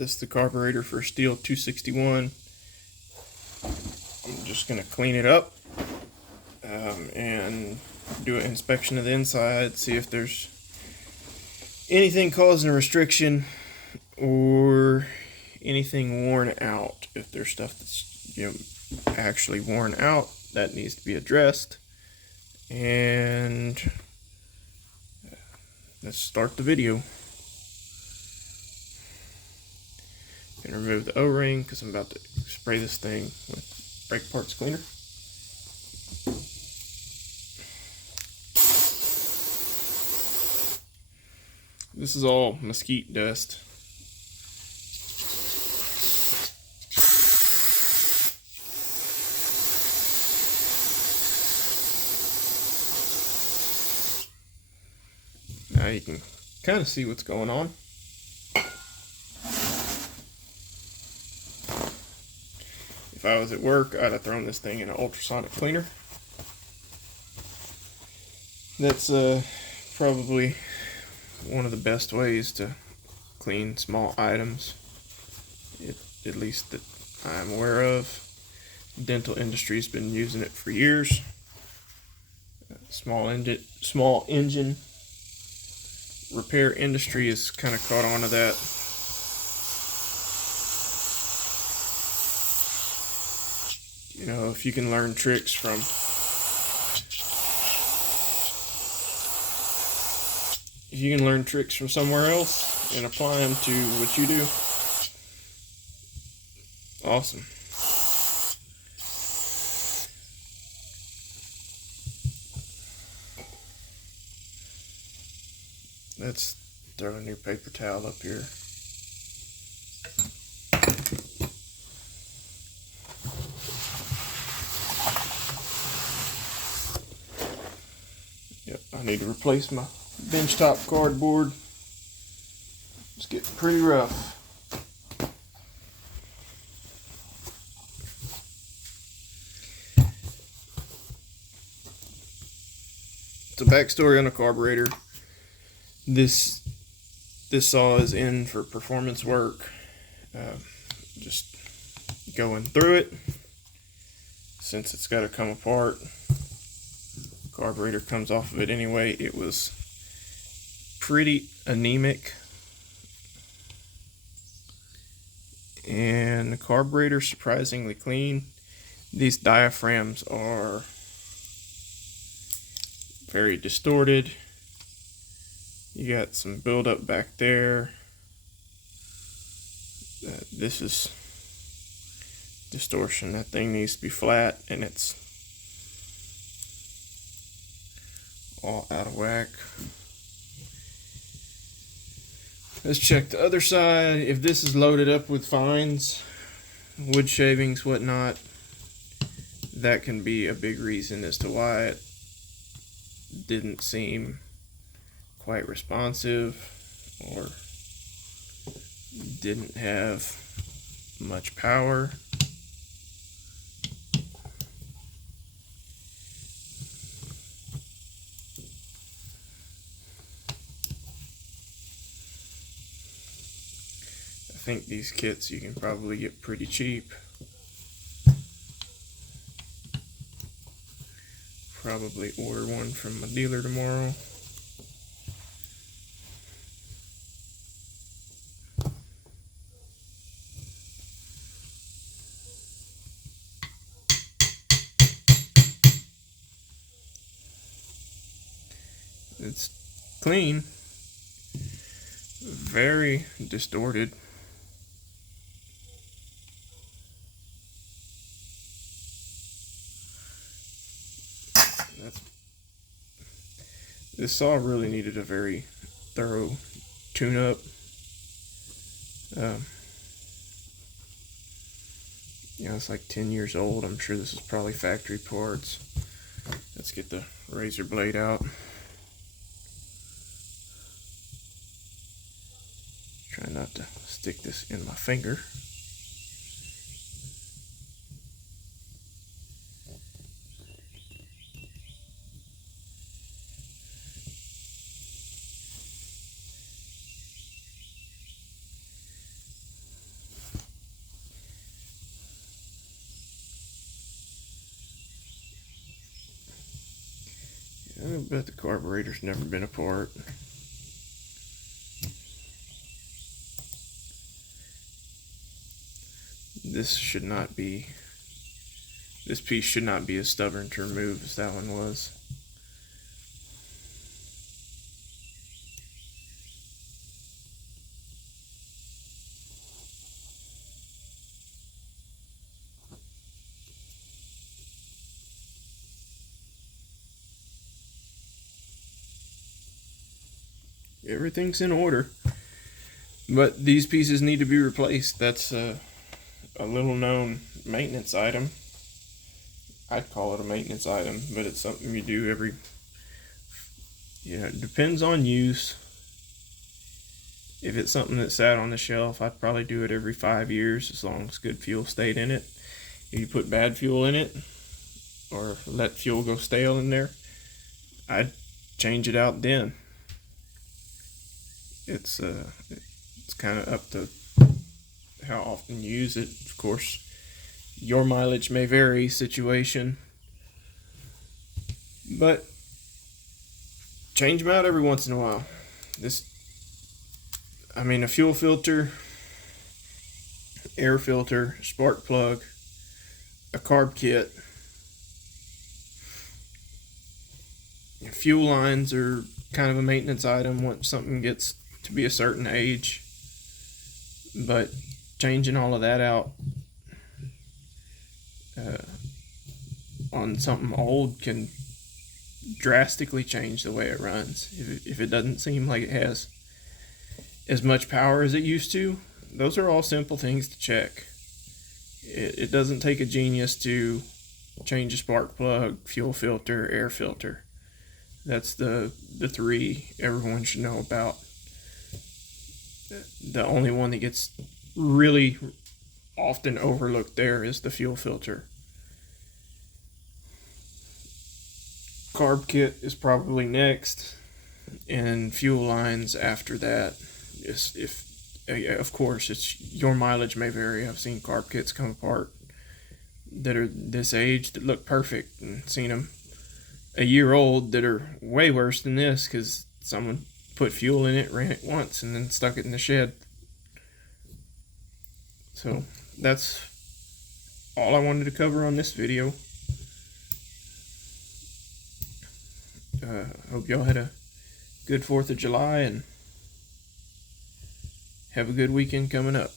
This is the carburetor for Steel 261. I'm just going to clean it up and do an inspection of the inside, see if there's anything causing a restriction or anything worn out. If there's stuff that's actually worn out, that needs to be addressed. And let's start the video. Gonna remove the O-ring because I'm about to spray this thing with brake parts cleaner. This is all mesquite dust. Now you can kind of see what's going on. If I was at work, I'd have thrown this thing in an ultrasonic cleaner. That's probably one of the best ways to clean small items, at least that I'm aware of. The dental industry's been using it for years. Small engine repair industry has kind of caught on to that. You know, if you can learn tricks from somewhere else and apply them to what you do, awesome. Let's throw a new paper towel up here. Yep, I need to replace my benchtop cardboard. It's getting pretty rough. So backstory on a carburetor. This saw is in for performance work. Just going through it. Since it's got to come apart, carburetor comes off of it anyway. It was pretty anemic, and the carburetor surprisingly clean. These diaphragms are very distorted. You got some buildup back there. This is distortion. That thing needs to be flat, and it's all out of whack. Let's check the other side. If this is loaded up with fines, wood shavings, whatnot, that can be a big reason as to why it didn't seem quite responsive or didn't have much power. I think these kits you can probably get pretty cheap. Probably order one from a dealer tomorrow. It's clean, very distorted. This saw really needed a very thorough tune-up. It's like 10 years old. I'm sure this is probably factory parts. Let's get the razor blade out. Try not to stick this in my finger. but the carburetor's never been apart. This piece should not be as stubborn to remove as that one was. Everything's in order, but these pieces need to be replaced. That's a little known maintenance item. I'd call it a maintenance item, but it's something you do every, it depends on use. If it's something that sat on the shelf, I'd probably do it every 5 years, as long as good fuel stayed in it. If you put bad fuel in it, or let fuel go stale in there, I'd change it out then. It's kind of up to how often you use it. Of course, your mileage may vary situation, but change them out every once in a while. A fuel filter, air filter, spark plug, a carb kit. Fuel lines are kind of a maintenance item once something gets to be a certain age, but changing all of that out on something old can drastically change the way it runs. If it doesn't seem like it has as much power as it used to, those are all simple things to check. It doesn't take a genius to change a spark plug, fuel filter, air filter. That's the three everyone should know about. The only one that gets really often overlooked there is the fuel filter. Carb kit is probably next, and fuel lines after that. Of course, it's your mileage may vary. I've seen carb kits come apart that are this age that look perfect, and seen them a year old that are way worse than this because someone put fuel in it, ran it once, and then stuck it in the shed. So that's all I wanted to cover on this video. Hope y'all had a good 4th of July and have a good weekend coming up.